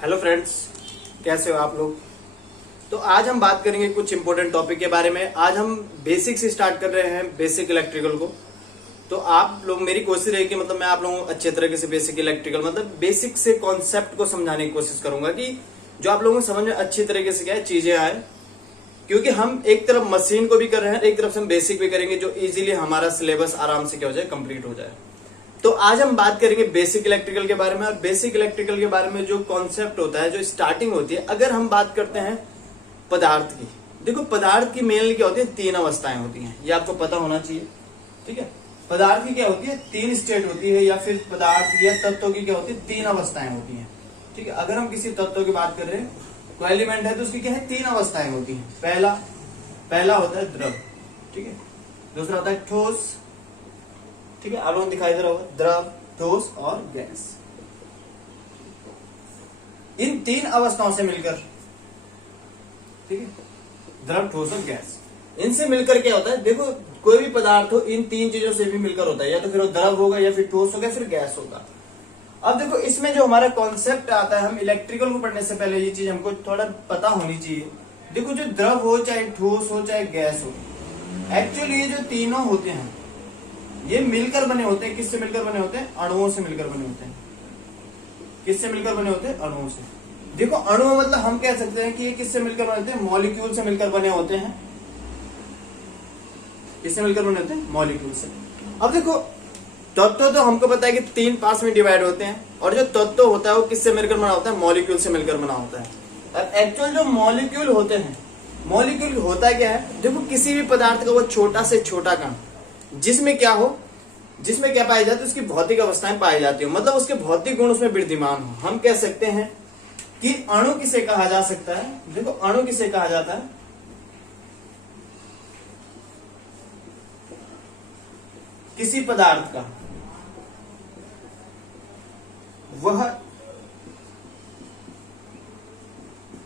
Hello friends, कैसे हो आप लोग। तो आज हम बात करेंगे कुछ इंपॉर्टेंट टॉपिक के बारे में। आज हम बेसिक से स्टार्ट कर रहे हैं, बेसिक इलेक्ट्रिकल को। तो आप लोग, मेरी कोशिश रहेगी मतलब मैं आप लोगों को अच्छे तरीके से बेसिक इलेक्ट्रिकल मतलब बेसिक से कॉन्सेप्ट को समझाने की कोशिश करूंगा कि जो आप लोगों को समझ में अच्छी तरीके से क्या है चीजें आए, क्योंकि हम एक तरफ मशीन को भी कर रहे हैं, एक तरफ से हम बेसिक भी करेंगे, जो इजीली हमारा सिलेबस आराम से क्या हो जाए, कंप्लीट हो जाए। तो आज हम बात करेंगे बेसिक इलेक्ट्रिकल के बारे में। और बेसिक इलेक्ट्रिकल के बारे में जो कॉन्सेप्ट होता है, जो स्टार्टिंग होती है, अगर हम बात करते हैं पदार्थ की, देखो पदार्थ की मेनली क्या होती है, तीन अवस्थाएं होती हैं, ये आपको पता होना चाहिए। ठीक है, पदार्थ की क्या होती है, तीन स्टेट होती है, या फिर पदार्थ या तत्वों की क्या होती है, तीन अवस्थाएं होती हैं। ठीक है, अगर हम किसी तत्व की बात कर रहे हैं, कोई एलिमेंट है तो उसकी क्या है, तीन अवस्थाएं होती हैं। पहला होता है द्रव, ठीक है, दूसरा होता है ठोस, ठीक है, आप लोगों को दिखाई दे रहा होगा, द्रव, ठोस और गैस। इन तीन अवस्थाओं से मिलकर, ठीक है, द्रव, ठोस और गैस, इनसे मिलकर क्या होता है, देखो कोई भी पदार्थ हो, इन तीन चीजों से भी मिलकर होता है, या तो फिर वो द्रव होगा, या फिर ठोस होगा, फिर गैस होगा। अब देखो इसमें जो हमारा कॉन्सेप्ट आता है, हम इलेक्ट्रिकल को पढ़ने से पहले ये चीज हमको थोड़ा पता होनी चाहिए। देखो जो द्रव हो, चाहे ठोस हो, चाहे गैस हो, एक्चुअली ये जो तीनों होते हैं ये मिलकर बने होते हैं। किससे मिलकर बने होते हैं, अणुओं से मिलकर बने होते हैं। किससे मिलकर बने होते हैं, अणुओं से। देखो अणु मतलब हम कह सकते हैं कि ये किससे मिलकर बने होते हैं, मॉलिक्यूल से मिलकर बने होते हैं। किससे मिलकर बने होते हैं, मॉलिक्यूल से। अब देखो तत्व तो हमको पता है कि तीन पार्ट्स में डिवाइड होते हैं, और जो तत्व होता है वो किससे मिलकर बना होता है, मॉलिक्यूल से मिलकर बना होता है। और एक्चुअल जो मॉलिक्यूल होते हैं, मॉलिक्यूल होता क्या है, देखो किसी भी पदार्थ का वो छोटा से छोटा कण जिसमें क्या हो, जिसमें क्या पाई जाती है, उसकी भौतिक अवस्थाएं पाई जाती हो, मतलब उसके भौतिक गुण उसमें विद्यमान हो। हम कह सकते हैं कि अणु किसे कहा जा सकता है। देखो अणु किसे कहा जाता है, किसी पदार्थ का वह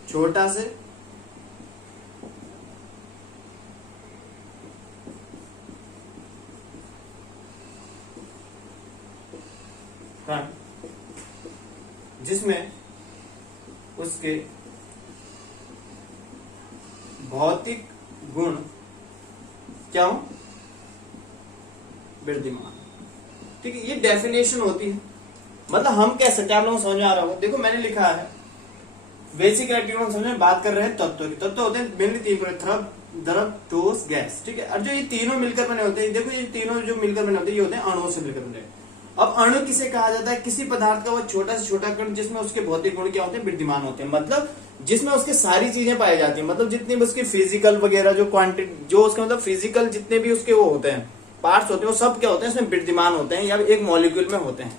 छोटा से कण जिसमें उसके भौतिक गुण क्या हो, विद्यमान। ठीक है, ये डेफिनेशन होती है। मतलब हम कह सकते हैं, आप लोगों को समझ में आ रहा होगा। देखो मैंने लिखा है बेसिक इलेक्ट्रिकल समझ में, बात कर रहे हैं तत्व की। तत्व होते हैं मेनली तीन प्रकार, द्रव, ठोस, गैस। ठीक है, और जो ये तीनों मिलकर बने होते हैं, देखो ये तीनों जो मिलकर बने होते हैं, ये होते हैं अणुओं से मिलकर बने। अब अणु किसे कहा जाता है, किसी पदार्थ का वो छोटा से छोटा कण जिसमें उसके भौतिक गुण क्या होते हैं, विद्यमान होते हैं, मतलब जिसमें उसकी सारी चीजें पाई जाती हैं, मतलब जितनी भी उसकी फिजिकल वगैरह जो क्वांटिटी, जो उसके मतलब फिजिकल जितने भी उसके वो होते हैं, पार्ट्स होते हैं, वो सब क्या होते हैं, इसमें विद्यमान होते हैं, या एक मॉलिक्यूल में होते हैं।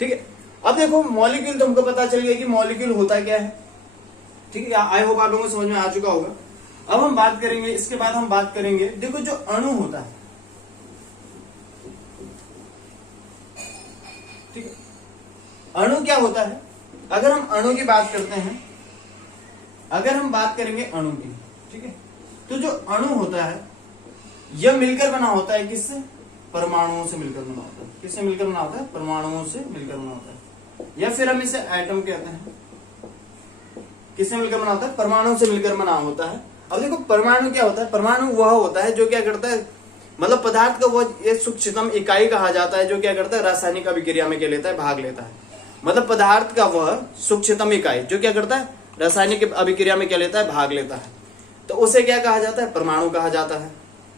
ठीक है, अब देखो मॉलिक्यूल तो हमको पता चल गया कि मॉलिक्यूल होता क्या है। ठीक है, आई होप आप लोगों को समझ में आ चुका होगा। अब हम बात करेंगे, इसके बाद हम बात करेंगे, देखो जो अणु होता है, ठीक है, अणु क्या होता है। अगर हम अणु की बात करते हैं, अगर हम बात करेंगे अणु की, ठीक है, तो जो अणु होता है यह मिलकर बना होता है, किससे, परमाणुओं से मिलकर बना होता है। किससे मिलकर बना होता है, परमाणुओं से मिलकर बना होता है, या फिर हम इसे एटम कहते हैं। किससे मिलकर बना होता है, परमाणु से मिलकर बना होता है। अब देखो परमाणु क्या होता है, परमाणु वह होता है जो क्या करता है, मतलब पदार्थ का वो ये सूक्ष्मतम इकाई कहा जाता है, जो क्या करता है, रासायनिक अभिक्रिया में क्या लेता है, भाग लेता है। मतलब पदार्थ का वह सूक्ष्मतम इकाई जो क्या करता है, रासायनिक अभिक्रिया में क्या लेता है, भाग लेता है, तो उसे क्या कहा जाता है, परमाणु कहा जाता है।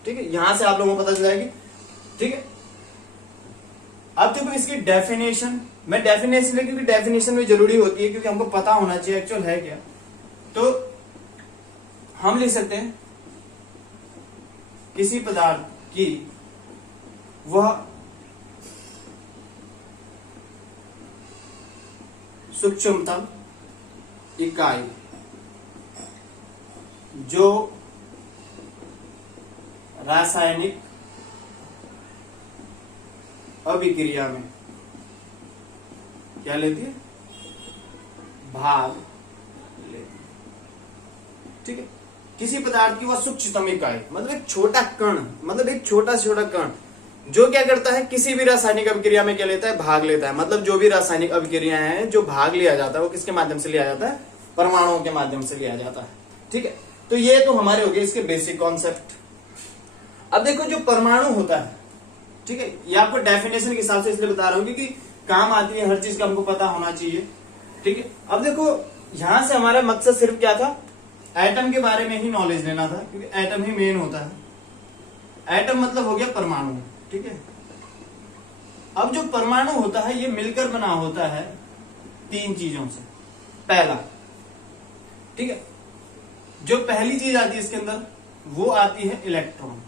ठीक है, यहां से आप लोगों को पता चल जाएगी। ठीक है, अब देखो इसकी डेफिनेशन, मैं डेफिनेशन है क्योंकि डेफिनेशन में जरूरी होती है, क्योंकि हमको पता होना चाहिए एक्चुअल है क्या। तो हम लिख सकते हैं किसी पदार्थ की वह सूक्ष्मतम इकाई जो रासायनिक अभिक्रिया में क्या लेती है, भाग लेती है। ठीक है, किसी पदार्थ की वह सूक्ष्मतम इकाई मतलब एक छोटा कण, मतलब एक छोटा से छोटा कण जो क्या करता है, किसी भी रासायनिक अभिक्रिया में क्या लेता है, भाग लेता है। मतलब जो भी रासायनिक अभिक्रियाएं हैं जो भाग लिया जाता है वो किसके माध्यम से लिया जाता है, परमाणुओं के माध्यम से लिया जाता है। ठीक है, तो ये तो हमारे हो गए इसके बेसिक कॉन्सेप्ट। अब देखो जो परमाणु होता है, ठीक है, ये आपको डेफिनेशन के हिसाब से इसलिए बता रहा हूं क्योंकि काम आती है, हर चीज का हमको पता होना चाहिए। ठीक है, अब देखो यहां से हमारा मकसद सिर्फ क्या था, एटम के बारे में ही नॉलेज लेना था, क्योंकि एटम ही मेन होता है। एटम मतलब हो गया परमाणु। ठीक है, अब जो परमाणु होता है ये मिलकर बना होता है 3 चीजों से। पहला, ठीक है, जो पहली चीज आती है इसके अंदर वो आती है इलेक्ट्रॉन।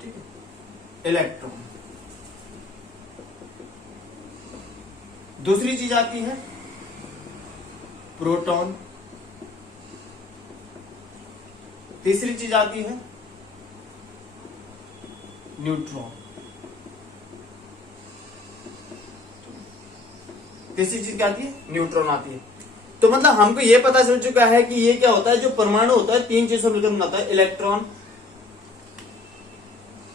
ठीक है, इलेक्ट्रॉन। दूसरी चीज आती है प्रोटॉन। तीसरी चीज आती है न्यूट्रॉन। तीसरी चीज क्या आती है, न्यूट्रॉन आती है। तो मतलब हमको ये पता चल चुका है कि ये क्या होता है, जो परमाणु होता है 3 चीजों से मिलकर बनाता है, इलेक्ट्रॉन,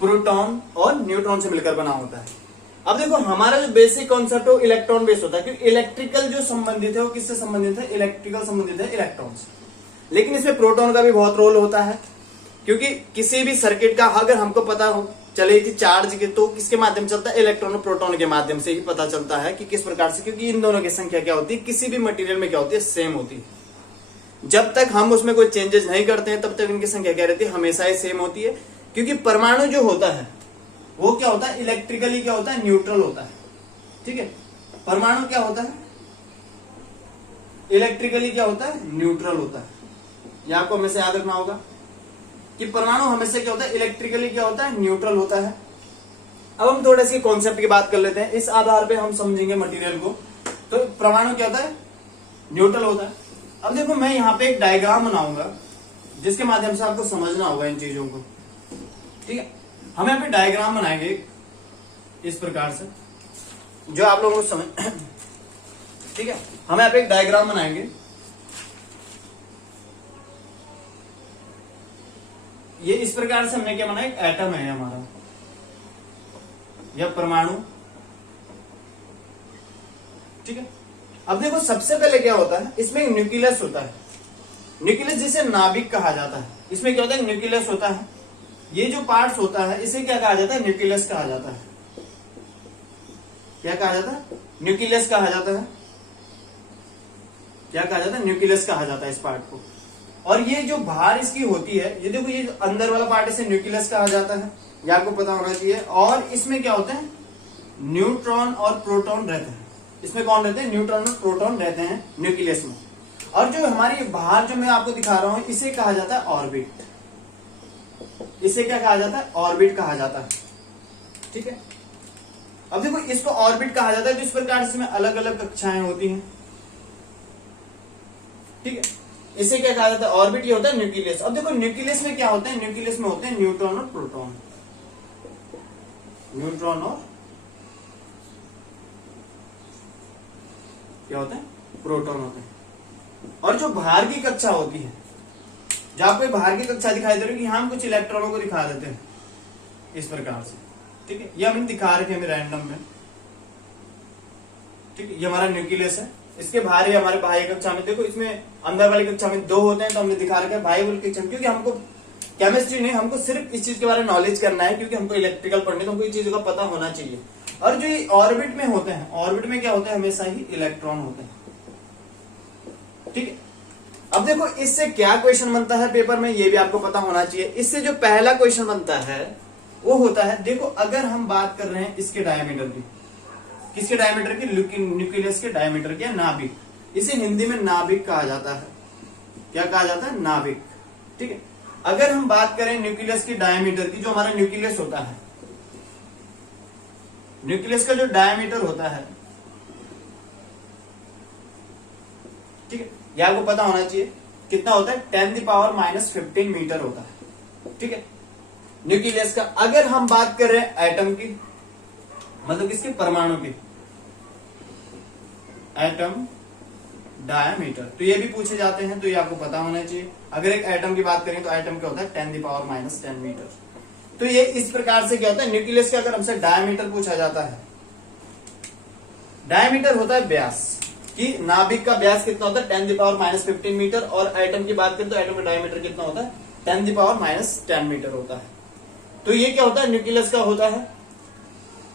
प्रोटॉन और न्यूट्रॉन से मिलकर बना होता है। अब देखो हमारा जो बेसिक कॉन्सेप्ट है इलेक्ट्रॉन बेस होता है, क्योंकि इलेक्ट्रिकल जो संबंधित है वो किससे संबंधित है, इलेक्ट्रिकल संबंधित है इलेक्ट्रॉन से। लेकिन इसमें प्रोटॉन का भी बहुत रोल होता है, क्योंकि किसी भी सर्किट का अगर हमको पता हो चले कि चार्ज के तो किसके माध्यम चलता है, इलेक्ट्रॉन और प्रोटॉन के माध्यम से ही पता चलता है कि किस प्रकार से, क्योंकि इन दोनों की संख्या क्या होती है, किसी भी मटेरियल में क्या होती है, सेम होती है। जब तक हम उसमें कोई चेंजेस नहीं करते हैं तब तक इनकी संख्या क्या रहती है, हमेशा ही सेम होती है। क्योंकि परमाणु जो होता है वो क्या होता है, इलेक्ट्रिकली क्या होता है, न्यूट्रल होता है। ठीक है, परमाणु क्या होता है, इलेक्ट्रिकली क्या होता है, न्यूट्रल होता है। यह आपको हमेशा याद रखना होगा कि परमाणु हमेशा क्या होता है, इलेक्ट्रिकली क्या होता है, न्यूट्रल होता है। अब हम थोड़े से कॉन्सेप्ट की बात कर लेते हैं, इस आधार पे हम समझेंगे मटेरियल को। तो परमाणु क्या होता है, न्यूट्रल होता है। अब देखो मैं यहाँ पे एक डायग्राम बनाऊंगा जिसके माध्यम से आपको समझना होगा इन चीजों को। ठीक है, हम यहाँ पे डायग्राम बनाएंगे इस प्रकार से जो आप लोगों को समझ ठीक है, हम यहाँ पे एक डायग्राम बनाएंगे। ये इस प्रकार से हमने क्या बनाया, एक एटम है हमारा, यह परमाणु। ठीक है, अब देखो सबसे पहले क्या होता है, इसमें एक न्यूक्लियस होता है। न्यूक्लियस जिसे नाभिक कहा जाता है। इसमें क्या होता है, न्यूक्लियस होता है। ये जो पार्ट्स होता है इसे क्या कहा जाता है, न्यूक्लियस कहा जाता है। क्या कहा जाता है, न्यूक्लियस कहा जाता है। क्या कहा जाता है, न्यूक्लियस कहा जाता है इस पार्ट को। और ये जो बाहर इसकी होती है, ये देखो, ये जो अंदर वाला पार्ट इसे न्यूक्लियस कहा जाता है, ये आपको पता होना चाहिए। और इसमें क्या होते हैं, न्यूट्रॉन और प्रोटॉन रहते हैं। इसमें कौन रहते हैं, न्यूट्रॉन और प्रोटॉन रहते हैं न्यूक्लियस में। और जो हमारी बाहर जो मैं आपको दिखा रहा हूं इसे कहा जाता है ऑर्बिट। इसे क्या कहा जाता है, ऑर्बिट कहा जाता है। ठीक है, अब देखो इसको ऑर्बिट कहा जाता है, तो इस प्रकार इसमें अलग अलग कक्षाएं होती हैं। ठीक है, इसे क्या कहा जाता है, ऑर्बिट। ये होता है न्यूक्लियस। अब देखो न्यूक्लियस में क्या होते हैं, न्यूक्लियस में होते हैं न्यूट्रॉन और प्रोटॉन। न्यूट्रॉन और क्या होते हैं, प्रोटॉन होते हैं। और जो बाहर की कक्षा होती है, जो आपको बाहर की कक्षा दिखाई दे रही है कि हम कुछ इलेक्ट्रॉनों को दिखा देते हैं इस प्रकार से। ठीक है, ये हमने दिखा रखे हैं रैंडम में। ठीक है, ये हमारा न्यूक्लियस है। इसके बाहर ही हमारे बाह्य कक्षा में देखो, इसमें अंदर वाली कक्षा में 2 होते हैं, तो हमने दिखा रखा है बाह्य वाली कक्षा में, क्योंकि हमको केमिस्ट्री नहीं, हमको सिर्फ इस चीज के बारे में नॉलेज करना है, क्योंकि हमको इलेक्ट्रिकल पढ़ने, तो हमको इस चीजों का पता होना चाहिए। और जो ये ऑर्बिट में होते हैं, ऑर्बिट में क्या होते हैं, हमेशा ही इलेक्ट्रॉन होते हैं। ठीक है, अब देखो इससे क्या क्वेश्चन बनता है पेपर में, ये भी आपको पता होना चाहिए। इससे जो पहला क्वेश्चन बनता है वो होता है, देखो अगर हम बात कर रहे हैं इसके डायमीटर की, किसके डायमीटर की, न्यूक्लियस के डायमीटर की, नाभिक। इसे हिंदी में नाभिक कहा जाता है। क्या कहा जाता है, नाभिक। ठीक है, अगर हम बात करें न्यूक्लियस की डायमीटर की, जो हमारा न्यूक्लियस होता है, न्यूक्लियस का जो डायमीटर होता है, ठीक है, ये आपको पता होना चाहिए कितना होता है, 10⁻⁻15 मीटर होता है। ठीक है, न्यूक्लियस का। अगर हम बात कर रहे हैं एटम की, मतलब किसके, परमाणु की, एटम डायमीटर, तो ये भी पूछे जाते हैं, तो ये आपको पता होना चाहिए। अगर एक एटम की बात करें तो एटम क्या होता है, 10⁻10 मीटर। तो ये इस प्रकार से क्या होता है, न्यूक्लियस का अगर हमसे डायमीटर पूछा जाता है, डायमीटर होता है व्यास, कि नाभिक का व्यास कितना होता है 10⁻⁻15 मीटर, और एटम की बात करें तो एटम का डायमीटर कितना होता है 10⁻⁻10 मीटर होता है। तो ये क्या होता है, न्यूक्लियस का होता है।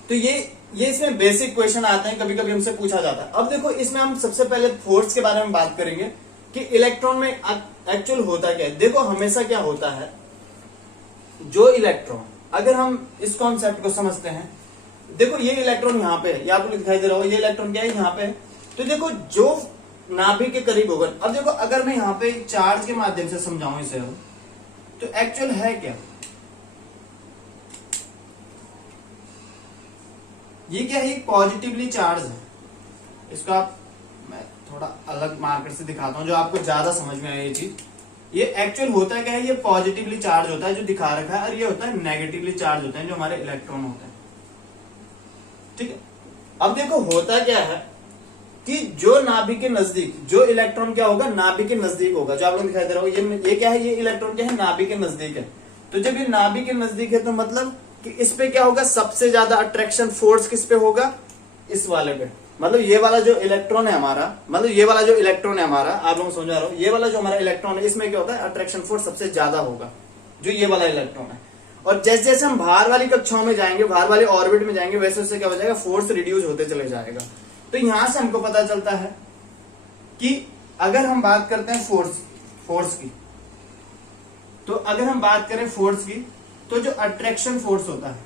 तो ये इसमें बेसिक क्वेश्चन आते हैं, कभी कभी हमसे पूछा जाता है। अब देखो इसमें हम सबसे पहले फोर्स के बारे में बात करेंगे कि इलेक्ट्रॉन में एक्चुअल होता क्या है। देखो हमेशा क्या होता है, जो इलेक्ट्रॉन, अगर हम इस कॉन्सेप्ट को समझते हैं, देखो ये इलेक्ट्रॉन यहाँ पे है, ये आपको दिखाई दे रहा होगा, ये इलेक्ट्रॉन क्या है यहाँ पे। तो देखो जो नाभिक के करीब होगा, अब देखो अगर मैं यहाँ पे चार्ज के माध्यम से समझाऊं इसे, तो एक्चुअल है क्या, ये क्या है, पॉजिटिवली चार्ज है। इसको आप, मैं थोड़ा अलग मार्कर से दिखाता हूं जो आपको ज्यादा समझ में आए ये चीज। ये एक्चुअल होता क्या है, ये पॉजिटिवली चार्ज होता है जो दिखा रखा है, और ये होता है नेगेटिवली चार्ज होता है जो हमारे इलेक्ट्रॉन होते हैं, ठीक है। अब देखो होता क्या है कि जो नाभिक के नजदीक, जो इलेक्ट्रॉन क्या होगा, नाभिक के नजदीक होगा, जो आप लोग दिखाई दे रहा हो, ये क्या है, ये इलेक्ट्रॉन क्या है, नाभिक के नजदीक है। तो जब ये नाभिक के नजदीक है तो मतलब कि इस पे क्या होगा, सबसे ज्यादा अट्रैक्शन फोर्स किस पे होगा, इस वाले पे। मतलब ये वाला जो इलेक्ट्रॉन है हमारा, मतलब ये वाला जो इलेक्ट्रॉन है हमारा, आप लोग समझा रहे हो, ये वाला जो हमारा इलेक्ट्रॉन है, इसमें क्या होता है, अट्रैक्शन फोर्स सबसे ज्यादा होगा, जो ये वाला इलेक्ट्रॉन है। और जैसे जैसे हम बाहर वाली कक्षाओं में जाएंगे, बाहर वाले ऑर्बिट में जाएंगे, वैसे वैसे क्या हो जाएगा, फोर्स रिड्यूस होते चले जाएगा। तो यहां से हमको पता चलता है कि अगर हम बात करते हैं फोर्स की, तो अगर हम बात करें फोर्स की, तो जो अट्रैक्शन फोर्स होता है,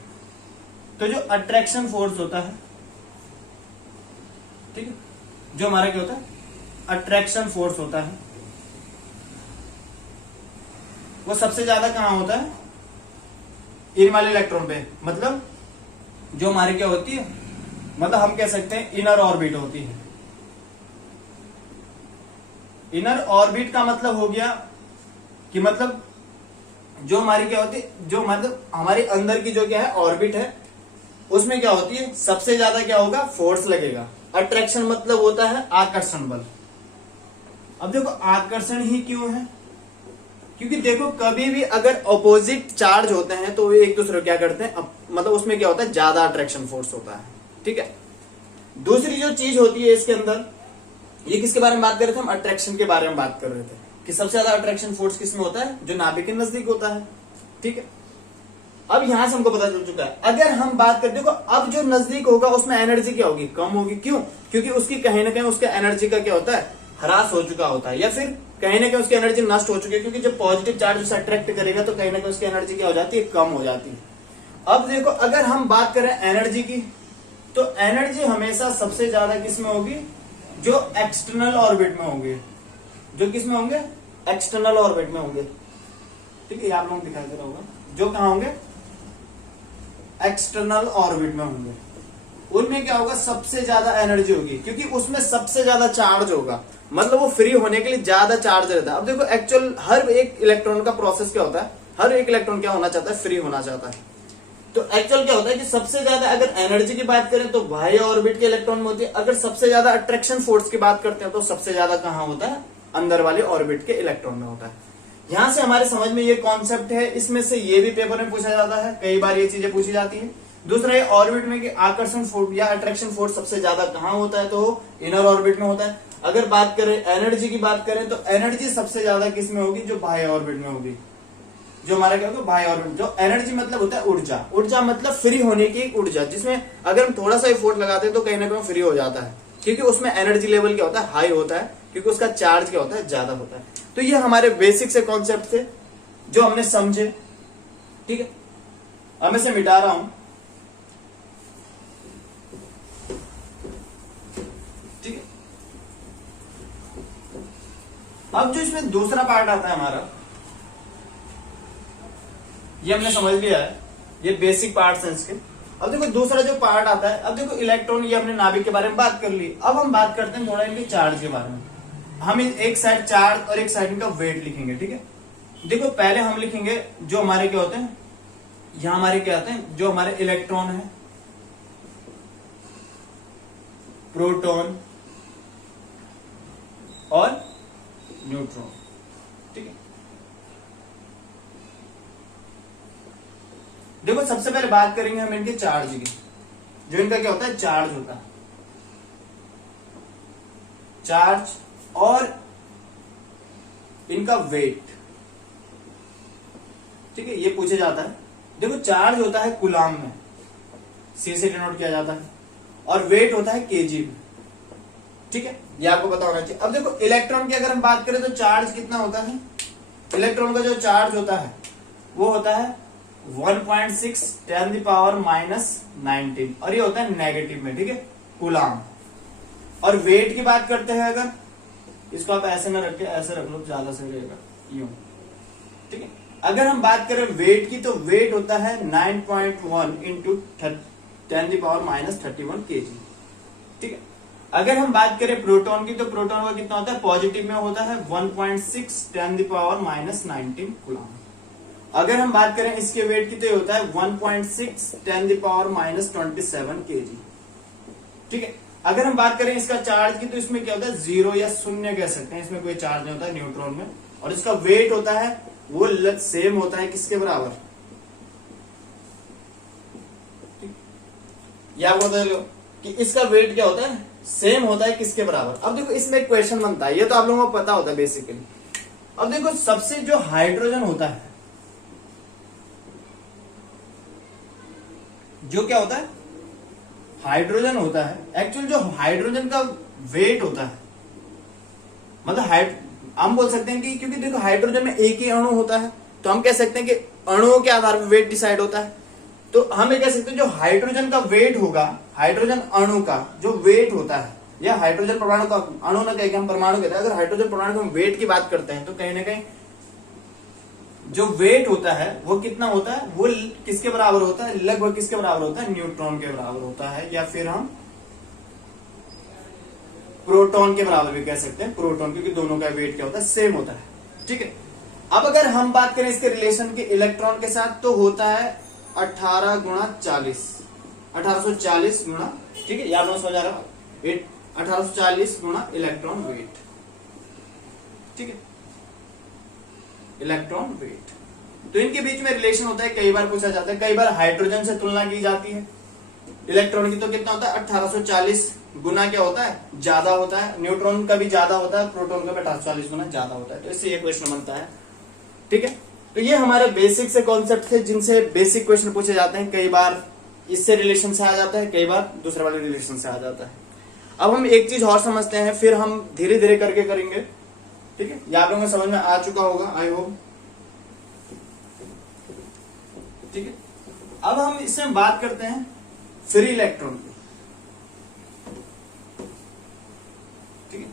तो जो अट्रैक्शन फोर्स होता है, ठीक है, जो हमारा क्या होता है, अट्रैक्शन फोर्स होता है, वो सबसे ज्यादा कहां होता है, इन वाले इलेक्ट्रॉन पे। मतलब जो हमारी क्या होती है, मतलब हम कह सकते हैं इनर ऑर्बिट होती है। इनर ऑर्बिट का मतलब हो गया कि मतलब जो हमारी क्या होती है, जो मतलब हमारे अंदर की जो क्या है ऑर्बिट है, उसमें क्या होती है, सबसे ज्यादा क्या होगा, फोर्स लगेगा। अट्रैक्शन मतलब होता है आकर्षण बल। अब देखो आकर्षण ही क्यों है, क्योंकि देखो कभी भी अगर ऑपोजिट चार्ज होते हैं तो वे एक दूसरे को क्या करते हैं, मतलब उसमें क्या होता है, ज्यादा अट्रैक्शन फोर्स होता है, ठीक है। दूसरी जो चीज होती है इसके अंदर, ये किसके बारे में बात कर रहे थे हम, अट्रैक्शन के बारे में बात कर रहे थे कि सबसे ज्यादा अट्रैक्शन फोर्स किसमें होता है, जो नाभिक के नजदीक होता है, ठीक है। अब यहां से हमको पता चल चुका है, अगर हम बात करते देखो अब जो नजदीक होगा उसमें एनर्जी क्या होगी, कम होगी। क्यों, क्योंकि उसकी कहीं ना कहीं उसका एनर्जी का क्या होता है, ह्रास हो चुका होता है, या फिर कहीं ना कहीं उसकी एनर्जी नष्ट हो चुकी है, क्योंकि जब पॉजिटिव चार्ज उसे अट्रैक्ट करेगा तो कहीं ना कहीं उसकी एनर्जी क्या हो जाती है, कम हो जाती है। अब देखो अगर हम बात करें एनर्जी की, तो एनर्जी हमेशा सबसे ज्यादा किसमें होगी, जो एक्सटर्नल ऑर्बिट में होंगे, जो किसमें होंगे, एक्सटर्नल ऑर्बिट में होंगे, ठीक है। आप लोग दिखाई दे रहा होगा, जो कहां होंगे, एक्सटर्नल ऑर्बिट में होंगे। उनमें क्या होगा, सबसे ज्यादा एनर्जी होगी, क्योंकि उसमें सबसे ज्यादा चार्ज होगा, मतलब वो फ्री होने के लिए ज्यादा चार्ज रहता है। अब देखो एक्चुअल हर एक इलेक्ट्रॉन का प्रोसेस क्या होता है, हर एक इलेक्ट्रॉन क्या होना चाहता है, फ्री होना चाहता है। तो एक्चुअल क्या होता है कि सबसे ज्यादा अगर एनर्जी की बात करें तो बाह्य ऑर्बिट के इलेक्ट्रॉन में होती है, अगर सबसे ज्यादा अट्रैक्शन फोर्स की बात करते हैं तो सबसे ज्यादा कहां होता है, अंदर वाले ऑर्बिट के इलेक्ट्रॉन में होता है। यहां से हमारे समझ में ये कॉन्सेप्ट है, इसमें से ये भी पेपर में पूछा जाता है, कई बार ये चीजें पूछी जाती है। दूसरा ये ऑर्बिट में कि आकर्षण फोर्स या अट्रैक्शन फोर्स सबसे ज्यादा कहां होता है, तो इनर ऑर्बिट में होता है। अगर बात करें एनर्जी की बात करें तो एनर्जी सबसे ज्यादा किसमें होगी, जो बाह्य ऑर्बिट में होगी, जो हमारा क्या होगा, बाह्य ऑर्बिट। जो एनर्जी मतलब होता है ऊर्जा, ऊर्जा मतलब फ्री होने की एक ऊर्जा, जिसमें अगर हम थोड़ा सा फोर्स लगाते हैं तो कहीं ना कहीं फ्री हो जाता है, क्योंकि उसमें एनर्जी लेवल क्या होता है, हाई होता है, क्योंकि उसका चार्ज क्या होता है, ज्यादा होता है। तो ये हमारे बेसिक से कॉन्सेप्ट थे जो हमने समझे, ठीक है। अब मैं इसे मिटा रहा हूं, ठीक है। अब जो इसमें दूसरा पार्ट आता है हमारा, ये हमने समझ लिया है, ये बेसिक पार्ट्स हैं इसके। अब देखो दूसरा जो पार्ट आता है, अब देखो इलेक्ट्रॉन, ये हमने नाभिक के बारे में बात कर ली। अब हम बात करते हैं थोड़ा इनके चार्ज के बारे में। हम एक साइड चार्ज और एक साइड इनका वेट लिखेंगे, ठीक है। देखो पहले हम लिखेंगे जो हमारे क्या होते हैं, यहां हमारे क्या आते हैं, जो हमारे इलेक्ट्रॉन है, प्रोटॉन और न्यूट्रॉन, ठीक है। देखो सबसे पहले बात करेंगे हम इनके चार्ज की, जो इनका क्या होता है, चार्ज होता है, चार्ज और इनका वेट। ठीक है, ये पूछा जाता है। देखो चार्ज होता है कूलाम में, सी से डिनोट किया जाता है, और वेट होता है केजी में। ठीक है, ये आपको पता होना चाहिए। अब देखो इलेक्ट्रॉन की अगर हम बात करें तो चार्ज कितना होता है, इलेक्ट्रॉन का जो चार्ज होता है वो होता है 1.6 10⁻⁻19, और ये होता है नेगेटिव में। ठीक है, कूलाम। और वेट की बात करते हैं, अगर इसको आप ऐसे ना रख के ऐसे रख लो, ज्यादा सही रहेगा, यूं। ठीक है, अगर हम बात करें वेट की, तो वेट होता है 9.1 इंटू 10⁻31 केजी। ठीक है, अगर हम बात करें प्रोटॉन की, तो प्रोटॉन का कितना होता है, पॉजिटिव में होता है 1.6 10⁻19 कूलाम। अगर हम बात करें इसके वेट की, तो ये होता है 1.6 10⁻27 केजी। ठीक है, अगर हम बात करें इसका चार्ज की, तो इसमें क्या होता है, 0 या शून्य कह सकते हैं, इसमें कोई चार्ज नहीं होता है न्यूट्रॉन में। और इसका वेट होता है वो सेम होता है किसके बराबर, या बता लो कि इसका वेट क्या होता है, सेम होता है किसके बराबर। अब देखो इसमें एक क्वेश्चन बनता है, ये तो आप लोगों को पता होता है बेसिकली। अब देखो सबसे जो हाइड्रोजन होता है, जो क्या होता है, हाइड्रोजन होता है, एक्चुअल जो हाइड्रोजन का वेट होता है, मतलब हम बोल सकते हैं कि क्योंकि देखो हाइड्रोजन में एक ही अणु होता है, तो हम कह सकते हैं कि अणुओं के आधार पर वेट डिसाइड होता है। तो हम ये कह सकते हैं जो हाइड्रोजन का वेट होगा, हाइड्रोजन अणु का जो वेट होता है, या हाइड्रोजन परमाणु का, अणु ना कह के हम परमाणु कहते हैं, अगर हाइड्रोजन परमाणु का हम वेट की बात करते हैं, तो कहीं ना कहीं जो वेट होता है वो कितना होता है, वो किसके बराबर होता है, लगभग किसके बराबर होता है, न्यूट्रॉन के बराबर होता है, या फिर हम प्रोटॉन के बराबर भी कह सकते हैं, प्रोटॉन, क्योंकि दोनों का वेट क्या होता है, सेम होता है। ठीक है, अब अगर हम बात करें इसके रिलेशन के इलेक्ट्रॉन के साथ, तो होता है 18 गुणा 40, 1840 गुणा, ठीक है, याद समझ आ रहा है, 1840 गुणा इलेक्ट्रॉन वेट। ठीक है, इलेक्ट्रॉन वेट, तो इनके बीच में रिलेशन होता है, कई बार पूछा जाता है, कई बार हाइड्रोजन से तुलना की जाती है इलेक्ट्रॉन की, तो कितना होता है, 1840 गुना क्या होता है, ज्यादा होता है, न्यूट्रॉन का भी ज्यादा होता है, प्रोटॉन का भी 1840 गुना ज्यादा होता है, तो इससे ये क्वेश्चन बनता है। ठीक है, तो ये हमारे बेसिक से कॉन्सेप्ट थे, जिनसे बेसिक क्वेश्चन पूछे जाते हैं, कई बार इससे रिलेशन से आ जाता है, कई बार दूसरे वाले रिलेशन से आ जाता है। अब हम एक चीज और समझते हैं, फिर हम धीरे धीरे करके करेंगे। ठीक है, ये आप लोगों को समझ में आ चुका होगा, आई होप। ठीक है, अब हम इससे बात करते हैं फ्री इलेक्ट्रॉन की। ठीक है,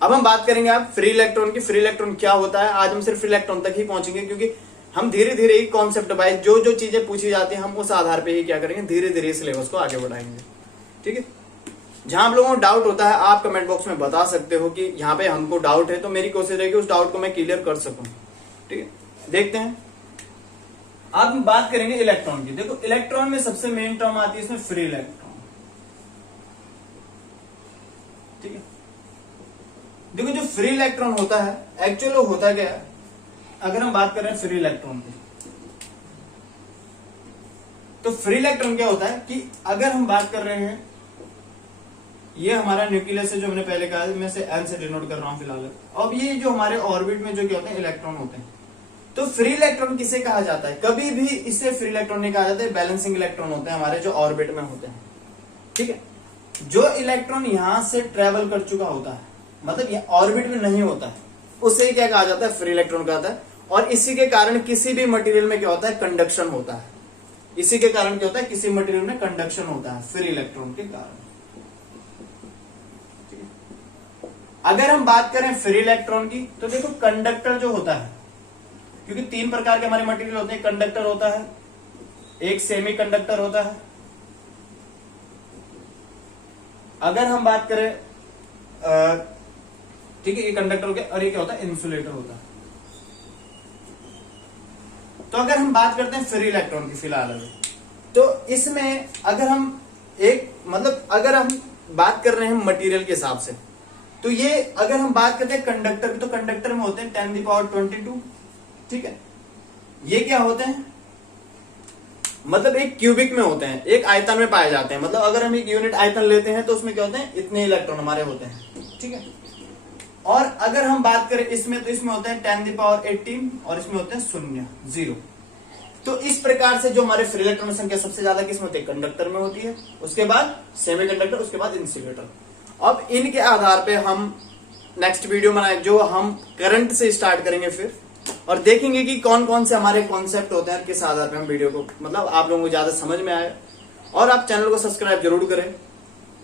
अब हम बात करेंगे आप फ्री इलेक्ट्रॉन की। फ्री इलेक्ट्रॉन क्या होता है, आज हम सिर्फ फ्री इलेक्ट्रॉन तक ही पहुंचेंगे, क्योंकि हम धीरे धीरे ही कॉन्सेप्ट वाइज जो जो चीजें पूछी जाती हैं, हम उस आधार पे ही क्या करेंगे, धीरे धीरे सिलेबस को आगे बढ़ाएंगे। ठीक है, जहां आप लोगों को डाउट होता है, आप कमेंट बॉक्स में बता सकते हो कि यहाँ पे हमको डाउट है, तो मेरी कोशिश रहेगी उस डाउट को मैं क्लियर कर सकूं। ठीक है, देखते हैं। अब हम बात करेंगे इलेक्ट्रॉन की। देखो इलेक्ट्रॉन में सबसे मेन टर्म आती है इसमें फ्री इलेक्ट्रॉन। ठीक है, देखो जो फ्री इलेक्ट्रॉन होता है, एक्चुअली वो होता क्या है, अगर हम बात करें फ्री इलेक्ट्रॉन की, तो फ्री इलेक्ट्रॉन क्या होता है कि अगर हम बात कर रहे हैं, ये हमारा न्यूक्लियस है, जो हमने पहले कहा, मैं से एन से डिनोट कर रहा हूं फिलहाल। अब ये जो हमारे ऑर्बिट में जो क्या होते हैं, इलेक्ट्रॉन होते हैं, तो फ्री इलेक्ट्रॉन किसे कहा जाता है, कभी भी इसे फ्री इलेक्ट्रॉन नहीं कहा जाता है, बैलेंसिंग इलेक्ट्रॉन होते हैं हमारे, जो ऑर्बिट में होते हैं। ठीक है, जो इलेक्ट्रॉन यहां से ट्रेवल कर चुका होता है, मतलब ये ऑर्बिट में नहीं होता है, उसे क्या कहा जाता है, फ्री इलेक्ट्रॉन कहा जाता है। और इसी के कारण किसी भी मटेरियल में क्या होता है, कंडक्शन होता है। इसी के कारण क्या होता है, किसी मटेरियल में कंडक्शन होता है, फ्री इलेक्ट्रॉन के कारण। अगर हम बात करें फ्री इलेक्ट्रॉन की, तो देखो कंडक्टर जो होता है, क्योंकि तीन प्रकार के हमारे मटेरियल होते हैं, कंडक्टर होता है, एक सेमी कंडक्टर होता है, अगर हम बात करें ठीक है, ये कंडक्टर हो गया, और ये क्या होता है, इंसुलेटर होता है। तो अगर हम बात करते हैं फ्री इलेक्ट्रॉन की फिलहाल अभी, तो इसमें अगर हम एक मतलब अगर हम बात कर रहे हैं मटेरियल के हिसाब से, तो ये अगर हम बात करते हैं कंडक्टर की, तो कंडक्टर में होते हैं 10⁻22। ठीक है, ये क्या होते हैं, मतलब एक क्यूबिक में होते हैं, एक आयतन में पाए जाते हैं। मतलब अगर हम एक यूनिट आयतन लेते हैं तो उसमें क्या होते हैं, इतने इलेक्ट्रॉन हमारे होते हैं, ठीक है। और अगर हम बात करें इसमें, तो इसमें होते हैं 10⁻18 और इसमें होते हैं 0। तो इस प्रकार से जो हमारे फ्री इलेक्ट्रॉन संख्या सबसे ज्यादा किसमें होती है, कंडक्टर में होती है, उसके बाद सेमीकंडक्टर, उसके बाद इंसुलेटर। अब इनके आधार पे हम नेक्स्ट वीडियो बनाए जो हम करंट से स्टार्ट करेंगे फिर, और देखेंगे कि कौन कौन से हमारे कॉन्सेप्ट होते हैं, किस आधार पे हम वीडियो को मतलब आप लोगों को ज्यादा समझ में आए। और आप चैनल को सब्सक्राइब जरूर करें।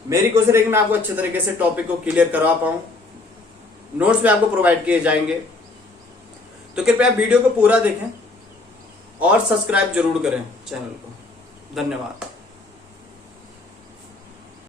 मेरी कोशिश रहेगी मैं आपको अच्छे तरीके से टॉपिक को क्लियर करवा पाऊं। नोट्स भी आपको प्रोवाइड किए जाएंगे, तो कृपया वीडियो को पूरा देखें और सब्सक्राइब जरूर करें चैनल को। धन्यवाद।